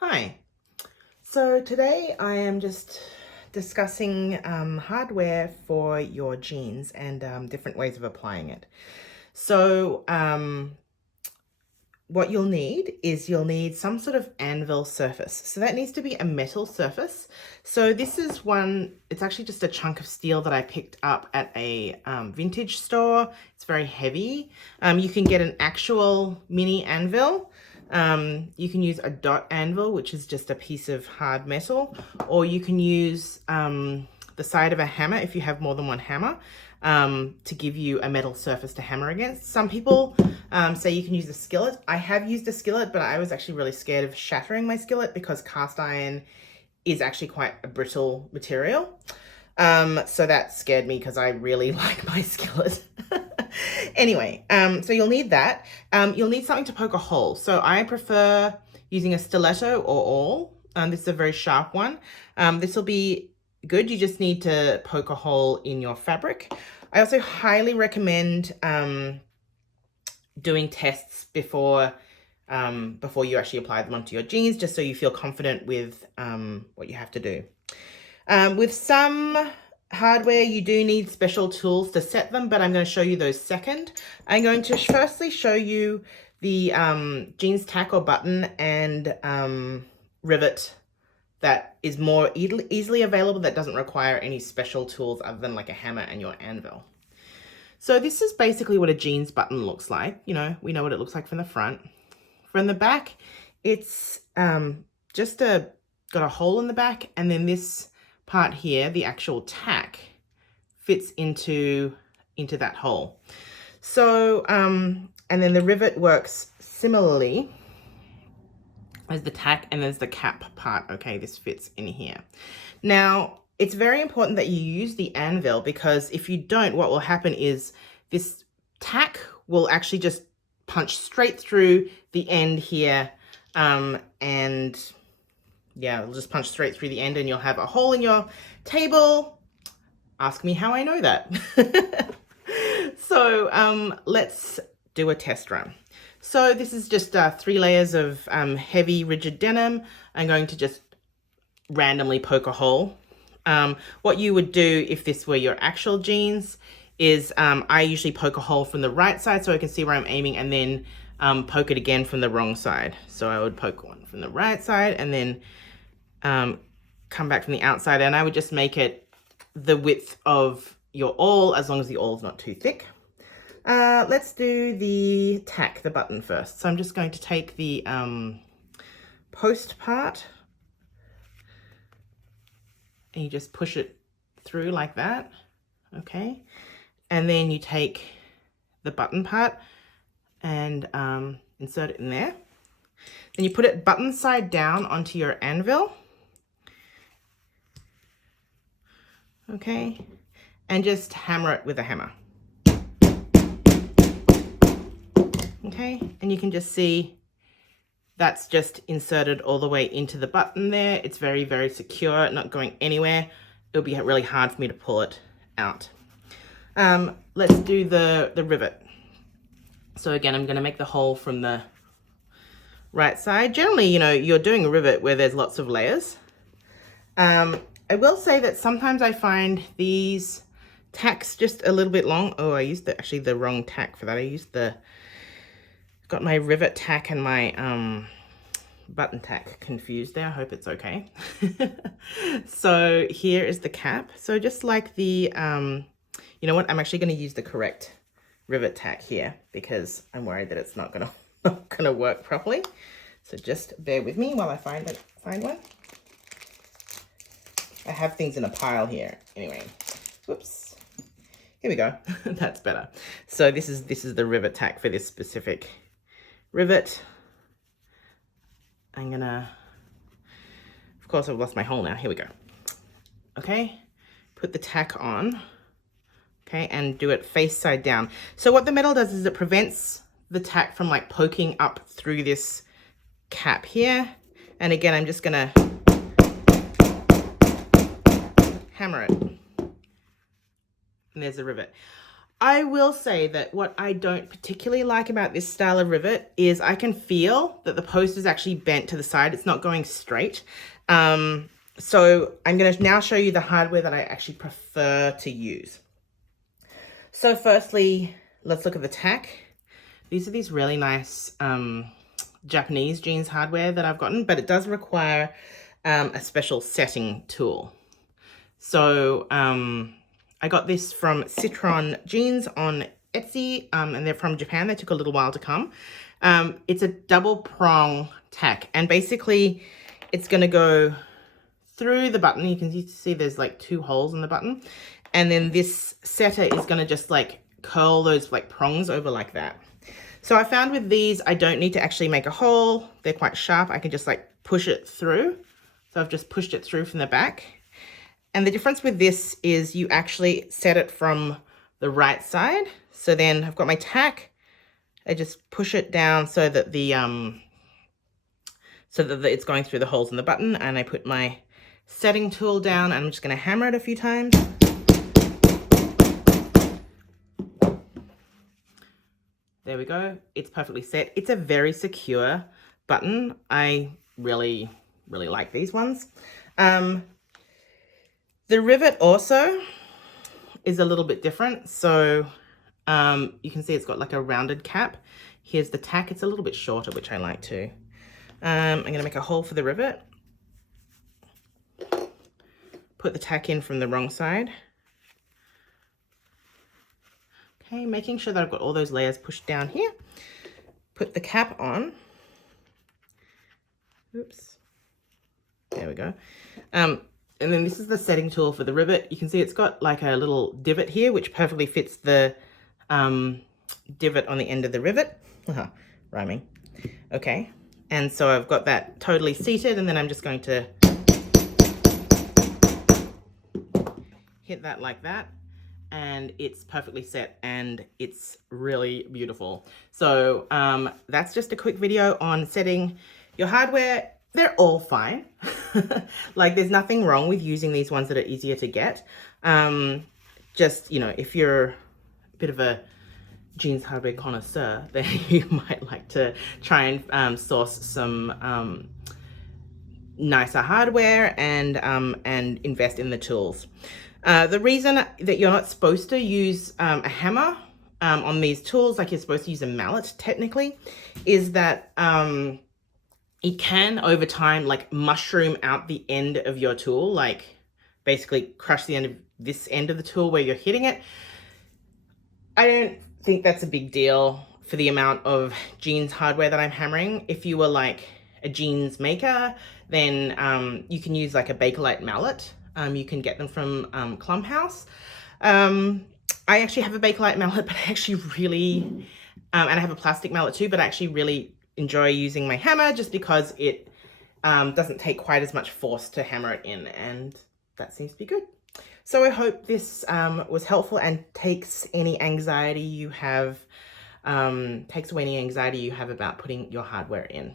Hi. So today I am just discussing hardware for your jeans and different ways of applying it. So what you'll need is you'll need some sort of anvil surface. So that needs to be a metal surface. So this is one, it's actually just a chunk of steel that I picked up at a vintage store. It's very heavy. You can get an actual mini anvil. You can use a dot anvil, which is just a piece of hard metal, or you can use the side of a hammer if you have more than one hammer to give you a metal surface to hammer against. Some people say you can use a skillet. I have used a skillet, but I was actually really scared of shattering my skillet because cast iron is actually quite a brittle material. So that scared me because I really like my skillet. Anyway, so you'll need that. You'll need something to poke a hole. So I prefer using a stiletto or awl. This is a very sharp one. This will be good. You just need to poke a hole in your fabric. I also highly recommend doing tests before you actually apply them onto your jeans, just so you feel confident with what you have to do. With some hardware, you do need special tools to set them, but I'm going to show you those second. I'm going to firstly show you the jeans tack or button and rivet that is more easily available, that doesn't require any special tools other than like a hammer and your anvil. So this is basically what a jeans button looks like. You know, we know what it looks like from the front. From the back, it's just got a hole in the back, and then this part here, the actual tack, fits into that hole. So, and then the rivet works similarly as the tack, and there's the cap part. Okay, this fits in here. Now, it's very important that you use the anvil, because if you don't, what will happen is this tack will actually just punch straight through the end here, and yeah, it'll just punch straight through the end and you'll have a hole in your table. Ask me how I know that. So let's do a test run. So this is just 3 layers of heavy rigid denim. I'm going to just randomly poke a hole. What you would do if this were your actual jeans is I usually poke a hole from the right side so I can see where I'm aiming, and then poke it again from the wrong side. So I would poke one from the right side and then come back from the outside, and I would just make it the width of your awl, as long as the awl is not too thick. Let's do the tack, the button first. So I'm just going to take the post part, and you just push it through like that, okay? And then you take the button part and insert it in there. Then you put it button side down onto your anvil, okay? And just hammer it with a hammer. Okay, and you can just see that's just inserted all the way into the button there. It's very, very secure, not going anywhere. It'll be really hard for me to pull it out. Let's do the rivet. So again, I'm gonna make the hole from the right side. Generally, you know, you're doing a rivet where there's lots of layers. I will say that sometimes I find these tacks just a little bit long. Oh, I used actually the wrong tack for that. I used got my rivet tack and my button tack confused there. I hope it's okay. So here is the cap. So just like the, you know what, I'm actually going to use the correct rivet tack here because I'm worried that it's not gonna work properly. So just bear with me while I find one. I have things in a pile here. Anyway, whoops. Here we go. That's better. So this is the rivet tack for this specific rivet. I'm gonna, of course I've lost my hole now. Here we go. Okay, put the tack on. Okay, and do it face side down. So what the metal does is it prevents the tack from like poking up through this cap here. And again, I'm just gonna hammer it. And there's the rivet. I will say that what I don't particularly like about this style of rivet is I can feel that the post is actually bent to the side. It's not going straight. So I'm going to now show you the hardware that I actually prefer to use. So firstly, let's look at the tack. These are these really nice Japanese jeans hardware that I've gotten, but it does require a special setting tool. So I got this from Citron Jeans on Etsy, and they're from Japan. They took a little while to come. It's a double prong tack, and basically it's going to go through the button. You can see there's like 2 holes in the button, and then this setter is going to just like curl those like prongs over like that. So I found with these, I don't need to actually make a hole. They're quite sharp. I can just like push it through. So I've just pushed it through from the back. And the difference with this is you actually set it from the right side. So then I've got my tack. I just push it down so that it's going through the holes in the button, and I put my setting tool down, and I'm just going to hammer it a few times. There we go. It's perfectly set. It's a very secure button. I really, really like these ones. The rivet also is a little bit different. So you can see it's got like a rounded cap. Here's the tack. It's a little bit shorter, which I like too. I'm going to make a hole for the rivet. Put the tack in from the wrong side. Okay, making sure that I've got all those layers pushed down here. Put the cap on. Oops. There we go. And then this is the setting tool for the rivet. You can see it's got like a little divot here, which perfectly fits the divot on the end of the rivet. Rhyming. Okay. And so I've got that totally seated, and then I'm just going to hit that like that, and it's perfectly set, and it's really beautiful. So that's just a quick video on setting your hardware. They're all fine. Like, there's nothing wrong with using these ones that are easier to get. Just, you know, if you're a bit of a jeans hardware connoisseur, then you might like to try and source some nicer hardware and invest in the tools. The reason that you're not supposed to use a hammer on these tools, like you're supposed to use a mallet technically, is that it can over time like mushroom out the end of your tool, like basically crush the end of this end of the tool where you're hitting it. I don't think that's a big deal for the amount of jeans hardware that I'm hammering. If you were like a jeans maker, then you can use like a Bakelite mallet. You can get them from Clumhouse. I actually have a Bakelite mallet, but I actually really, and I have a plastic mallet too, but I actually really enjoy using my hammer just because it doesn't take quite as much force to hammer it in, and that seems to be good. So I hope this was helpful and takes away any anxiety you have about putting your hardware in.